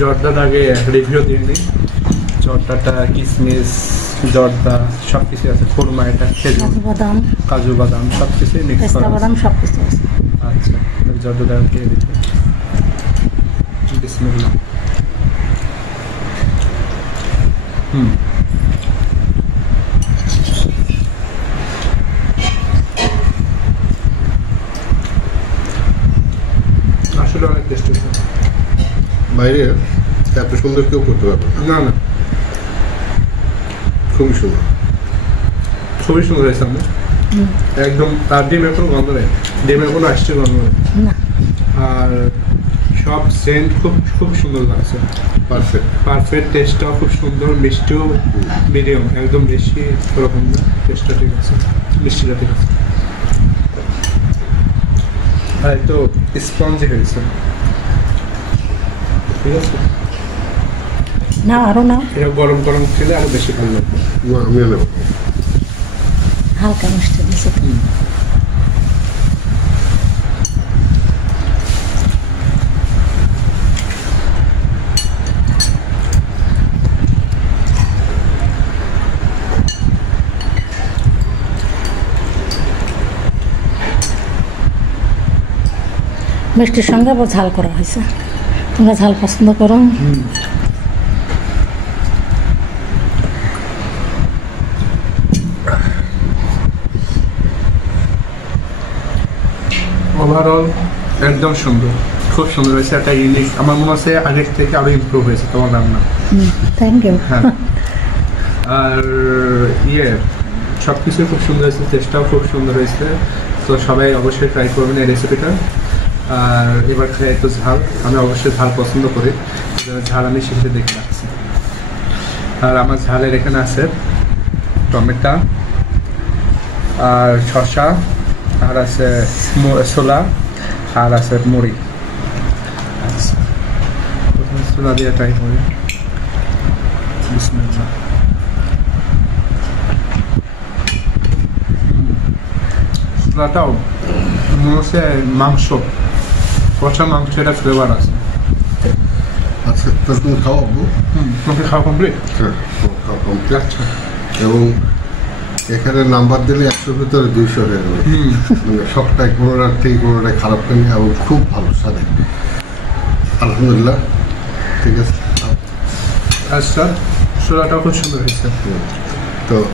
জর্দার আগে রিভিউ দিয়ে নিই। জর্দাটা কিশমিশ জর্দা সব কিছু আছে, খুরমা, এটা খেজুর, কাজু বাদাম সব কিছুই মিক্স করা আছে। সব কিছু আছে। আচ্ছা, জর্দাটা দিয়ে দিতে বিসমিল্লাহ। আসলে অনেক টেস্ট হয়েছে। বাইরে এত সুন্দর কেউ করতে পারবে না না, খুবই সুন্দর, খুবই সুন্দর হয়েছে। আমি একদম, আর ডিমের কোনো গন্ধ নেই, ডিমের কোনো আসছে গন্ধ নেই, আর সব সেন্ট খুব খুব সুন্দর লাগছে। পারফেক্ট টেস্টটাও খুব সুন্দর, মিষ্টিও মিডিয়াম, একদম বেশি ওরকম না, টেস্টটা ঠিক আছে, মিষ্টিটা ঠিক আছে। আর একটু স্পঞ্জি হয়েছে, ঠিক আছে। না আরো না, এটা গরম গরম খেলে আরো বেশি ভালো লাগবে। আমি নেব হালকা মিষ্টি দিয়েছে। মিষ্টির সঙ্গে আবার ঝাল করা হয়েছে। তোমরা ঝাল পছন্দ করো? ওভারঅল একদম সুন্দর, খুব সুন্দর হয়েছে। একটা ইউনিক, আমার মনে হচ্ছে আগের থেকে আরো ইমপ্রুভ হয়েছে তোমার রান্না। Thank you. হ্যাঁ, আর সব কিছুই খুব সুন্দর হয়েছে, টেস্টটাও খুব সুন্দর হয়েছে। তো সবাই অবশ্যই ট্রাই করবেন এই রেসিপিটা। আর এবার খাই একটু ঝাল, আমি অবশ্যই ঝাল পছন্দ করি, ঝাল আমি শিখে দেখে রাখছি। আর আমার ঝালের এখানে আছে টমেটো আর শসা, আর আছে ছোলা, আর আছে মুড়ি। আচ্ছা, প্রথমে ছোলা দিয়ে ট্রাই করি। বিসমিল্লাহ। ছোলাটাও মনে হচ্ছে মাংস, কষা মাংস, এটা ফ্লেভার আছে। আচ্ছা, তোর তুমি খাওয়া তোমাকে খাওয়া কমপ্লিট? হ্যাঁ, খাওয়া কমপ্লিট। আচ্ছা, এবং এখানে নাম্বার দিলে 100 ভিতরে 200 হয়ে যাবে। মানে সবটাই কোনোটার থেকে কোনোটাই খারাপ হয়নি এবং খুব ভালো স্বাদে। আলহামদুলিল্লাহ, ঠিক আছে। আচ্ছা, ছোলাটাও খুব সুন্দর হয়েছে। তো